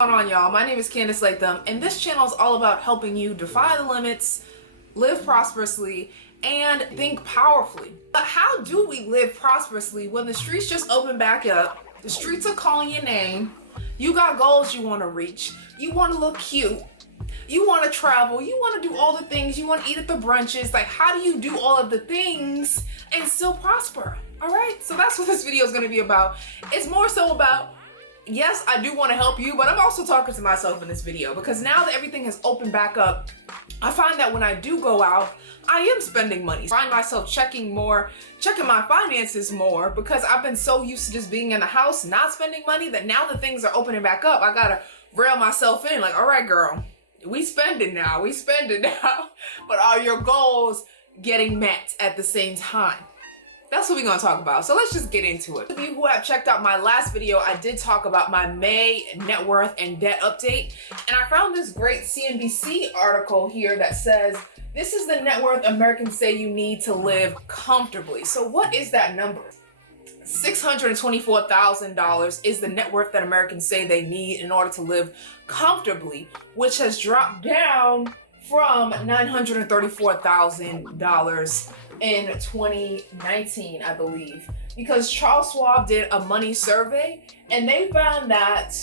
What's going on, y'all? My name is Candice Latham, and this channel is all about helping you defy the limits, live prosperously, and think powerfully. But how do we live prosperously when the streets just open back up, the streets are calling your name, you got goals you want to reach, you want to look cute, you want to travel, you want to do all the things, you want to eat at the brunches. Like, how do you do all of the things and still prosper? All right, so that's what this video is going to be about. It's more so about, yes, I do want to help you, but I'm also talking to myself in this video because now that everything has opened back up, I find that when I do go out, I am spending money. I find myself checking my finances more because I've been so used to just being in the house, not spending money, that now that things are opening back up, I gotta reel myself in. Like, all right, girl, we spending now. But are your goals getting met at the same time? That's what we're gonna talk about. So let's just get into it. For you who have checked out my last video, I did talk about my May net worth and debt update. And I found this great CNBC article here that says, this is the net worth Americans say you need to live comfortably. So what is that number? $624,000 is the net worth that Americans say they need in order to live comfortably, which has dropped down from $934,000 in 2019, I believe, because Charles Schwab did a money survey and they found that,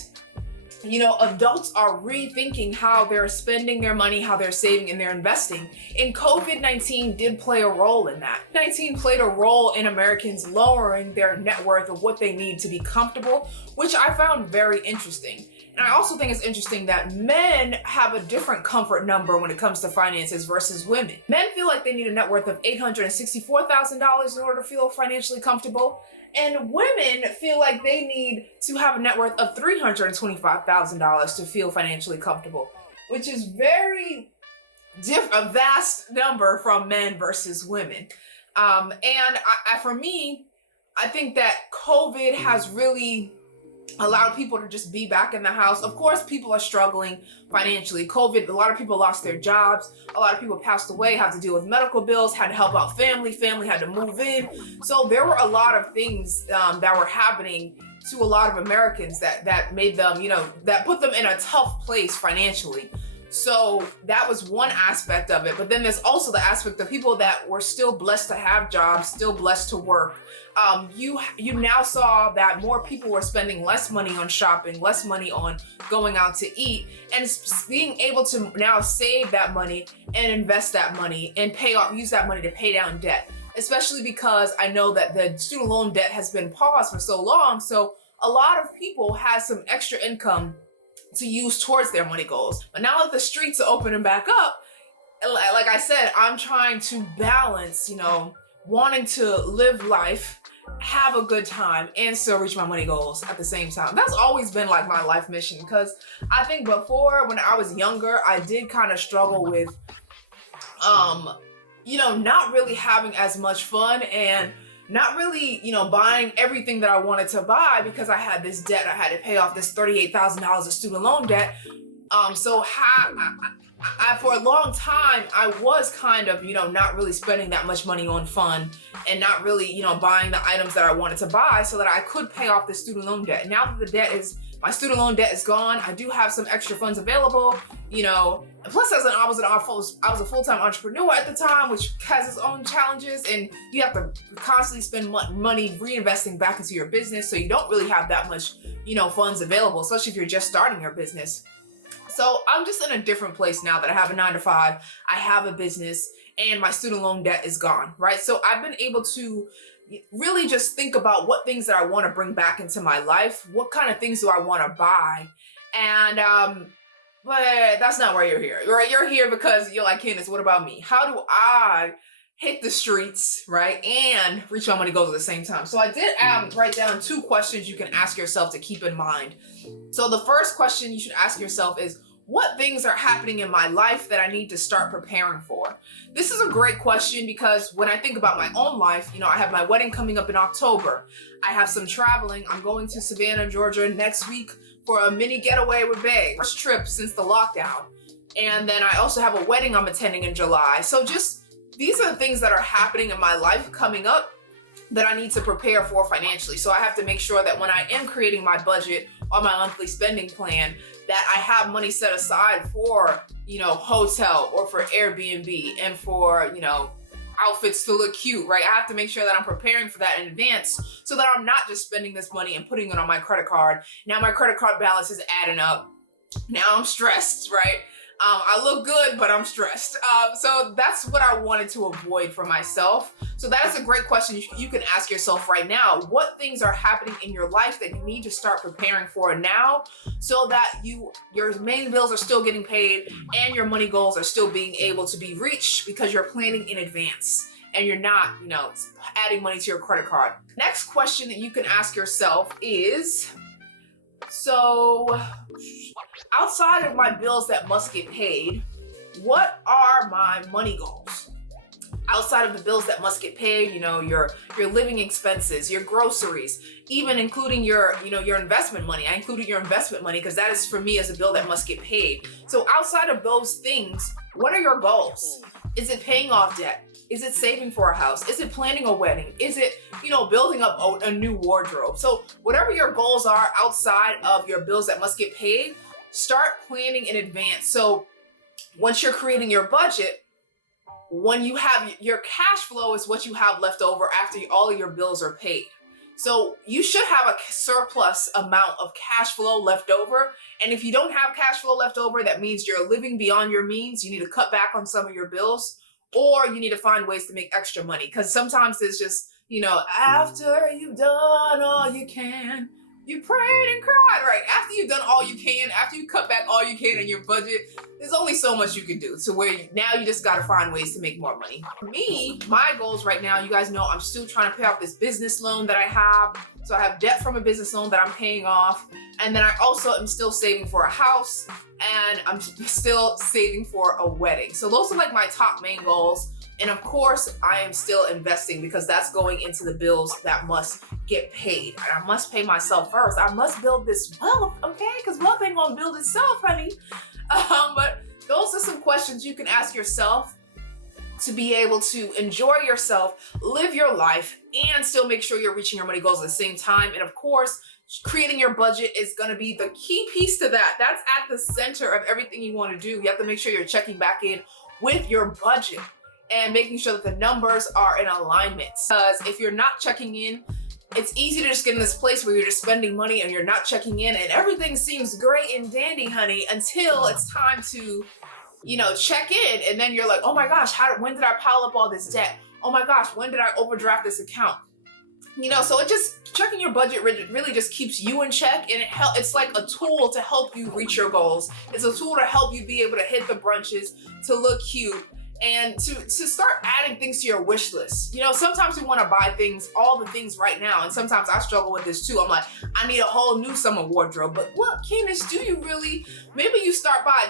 adults are rethinking how they're spending their money, how they're saving and they're investing. And COVID-19 did play a role in that. COVID-19 played a role in Americans lowering their net worth of what they need to be comfortable, which I found very interesting. And I also think it's interesting that men have a different comfort number when it comes to finances versus women. Men feel like they need a net worth of $864,000 in order to feel financially comfortable. And women feel like they need to have a net worth of $325,000 to feel financially comfortable, which is a vast number from men versus women. For me, I think that COVID has really allowed people to just be back in the house. Of course, people are struggling financially. COVID, a lot of people lost their jobs. A lot of people passed away, had to deal with medical bills, had to help out family had to move in. So there were a lot of things that were happening to a lot of Americans that made them, that put them in a tough place financially. So that was one aspect of it. But then there's also the aspect of people that were still blessed to have jobs, still blessed to work. You now saw that more people were spending less money on shopping, less money on going out to eat, and being able to now save that money and invest that money and use that money to pay down debt. Especially because I know that the student loan debt has been paused for so long. So a lot of people have some extra income to use towards their money goals. But now that the streets are opening back up, like I said, I'm trying to balance, wanting to live life, have a good time, and still reach my money goals at the same time. That's always been like my life mission, because I think before, when I was younger, I did kind of struggle with, not really having as much fun and not really, buying everything that I wanted to buy because I had this debt. I had to pay off this $38,000 of student loan debt. For a long time, I was kind of, not really spending that much money on fun and not really, buying the items that I wanted to buy so that I could pay off the student loan debt. Now that my student loan debt is gone, I do have some extra funds available, and plus I was a full-time entrepreneur at the time, which has its own challenges, and you have to constantly spend money reinvesting back into your business, so you don't really have that much, funds available, especially if you're just starting your business. So I'm just in a different place now that I have a 9-to-5, I have a business, and my student loan debt is gone, right? So I've been able to really just think about what things that I want to bring back into my life. What kind of things do I want to buy? And, but that's not why you're here, right? You're here because you're like, Candice, what about me? How do I hit the streets, right? And reach my money goals at the same time. So I did write down 2 questions you can ask yourself to keep in mind. So the first question you should ask yourself is, what things are happening in my life that I need to start preparing for? This is a great question because when I think about my own life, I have my wedding coming up in October. I have some traveling. I'm going to Savannah, Georgia next week for a mini getaway with Bae. First trip since the lockdown. And then I also have a wedding I'm attending in July. So these are the things that are happening in my life coming up. that I need to prepare for financially. So I have to make sure that when I am creating my budget or my monthly spending plan, that I have money set aside for, hotel or for Airbnb and for, outfits to look cute, right? I have to make sure that I'm preparing for that in advance so that I'm not just spending this money and putting it on my credit card. Now my credit card balance is adding up. Now I'm stressed, right? I look good, but I'm stressed. So that's what I wanted to avoid for myself. So that is a great question you can ask yourself right now. What things are happening in your life that you need to start preparing for now so that your main bills are still getting paid and your money goals are still being able to be reached because you're planning in advance and you're not, adding money to your credit card. Next question that you can ask yourself is, so outside of my bills that must get paid, what are my money goals? Outside of the bills that must get paid, your living expenses, your groceries, even including your investment money. I included your investment money because that is for me as a bill that must get paid. So outside of those things, what are your goals? Is it paying off debt? Is it saving for a house? Is it planning a wedding? Is it, building up a new wardrobe? So whatever your goals are outside of your bills that must get paid, start planning in advance. So once you're creating your budget, when you have your cash flow is what you have left over after all of your bills are paid. So you should have a surplus amount of cash flow left over. And if you don't have cash flow left over, that means you're living beyond your means. You need to cut back on some of your bills, or you need to find ways to make extra money. Because sometimes it's just, after you've done all you can, you prayed and cried, right? After you've done all you can, after you cut back all you can in your budget, there's only so much you can do. So now you just got to find ways to make more money. For me, my goals right now, you guys know I'm still trying to pay off this business loan that I have. So I have debt from a business loan that I'm paying off. And then I also am still saving for a house, and I'm still saving for a wedding. So those are like my top main goals. And of course, I am still investing because that's going into the bills that must get paid. And I must pay myself first. I must build this wealth, okay? Because wealth ain't gonna build itself, honey. But those are some questions you can ask yourself to be able to enjoy yourself, live your life, and still make sure you're reaching your money goals at the same time. And of course, creating your budget is going to be the key piece to that. That's at the center of everything you want to do. You have to make sure you're checking back in with your budget and making sure that the numbers are in alignment. Because if you're not checking in, it's easy to just get in this place where you're just spending money and you're not checking in, and everything seems great and dandy, honey, until it's time to, check in. And then you're like, oh my gosh, when did I pile up all this debt? Oh my gosh, when did I overdraft this account? So it just, checking your budget really just keeps you in check, and it's like a tool to help you reach your goals. It's a tool to help you be able to hit the brunches, to look cute, and to start adding things to your wish list. Sometimes we want to buy all the things right now, and sometimes I struggle with this too. I'm like, I need a whole new summer wardrobe, but what, Candice, do you really? Maybe you start by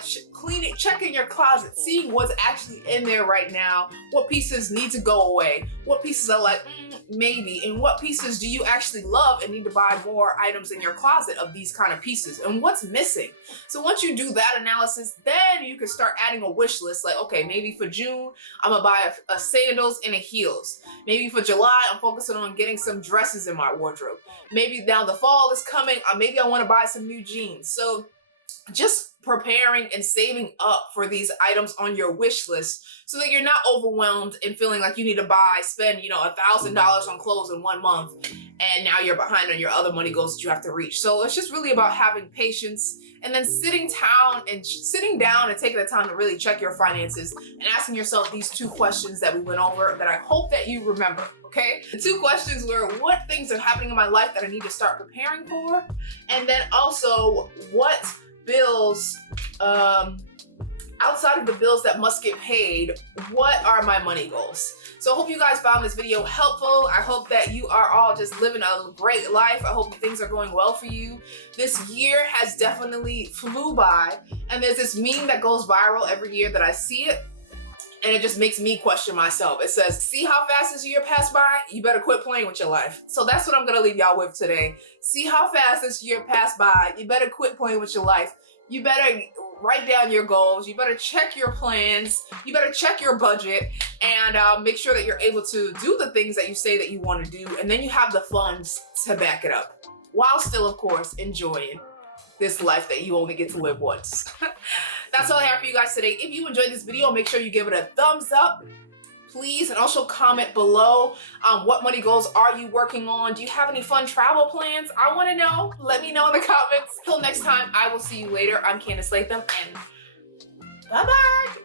checking your closet, seeing what's actually in there right now, what pieces need to go away, what pieces are like, maybe, and what pieces do you actually love and need to buy more items in your closet of these kind of pieces, and what's missing. So once you do that analysis, then you can start adding a wish list. Like, okay, maybe for June, I'm gonna buy a sandals and a heels. Maybe for July, I'm focusing on getting some dresses in my wardrobe. Maybe now the fall is coming, maybe I wanna buy some new jeans. So just preparing and saving up for these items on your wish list so that you're not overwhelmed and feeling like you need to spend $1,000 on clothes in 1 month, and now you're behind on your other money goals that you have to reach. So it's just really about having patience and then sitting down and taking the time to really check your finances and asking yourself these 2 questions that we went over that I hope that you remember. Okay? The 2 questions were, what things are happening in my life that I need to start preparing for? And then also, what bills, outside of the bills that must get paid, what are my money goals? So I hope you guys found this video helpful. I hope that you are all just living a great life. I hope things are going well for you. This year has definitely flew by, and there's this meme that goes viral every year that I see it, and it just makes me question myself. It says, see how fast this year passed by? You better quit playing with your life. So that's what I'm gonna leave y'all with today. See how fast this year passed by? You better quit playing with your life. You better write down your goals. You better check your plans. You better check your budget and make sure that you're able to do the things that you say that you want to do. And then you have the funds to back it up while still, of course, enjoying this life that you only get to live once. That's all I have for you guys today. If you enjoyed this video, make sure you give it a thumbs up, please, and also comment below what money goals are you working on. Do you have any fun travel plans? I want to know. Let me know in the comments. Till next time, I will see you later. I'm Candice Latham, and bye-bye.